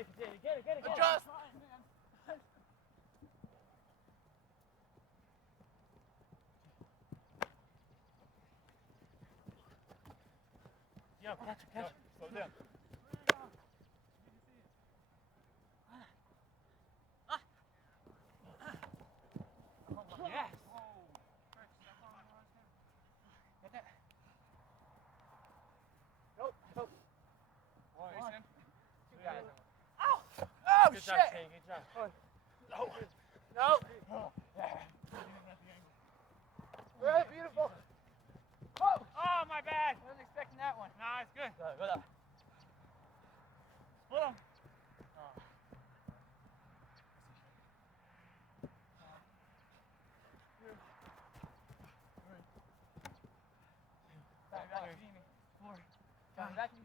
it, get it. Adjust. Yo, catch it. Slow down. Yes. Nope. Two guys. Oh, Good shit. job, Shane. Good job. No. Very beautiful. Oh, my bad. I wasn't expecting that one. Nah, it's good. Go up. Split him. Back.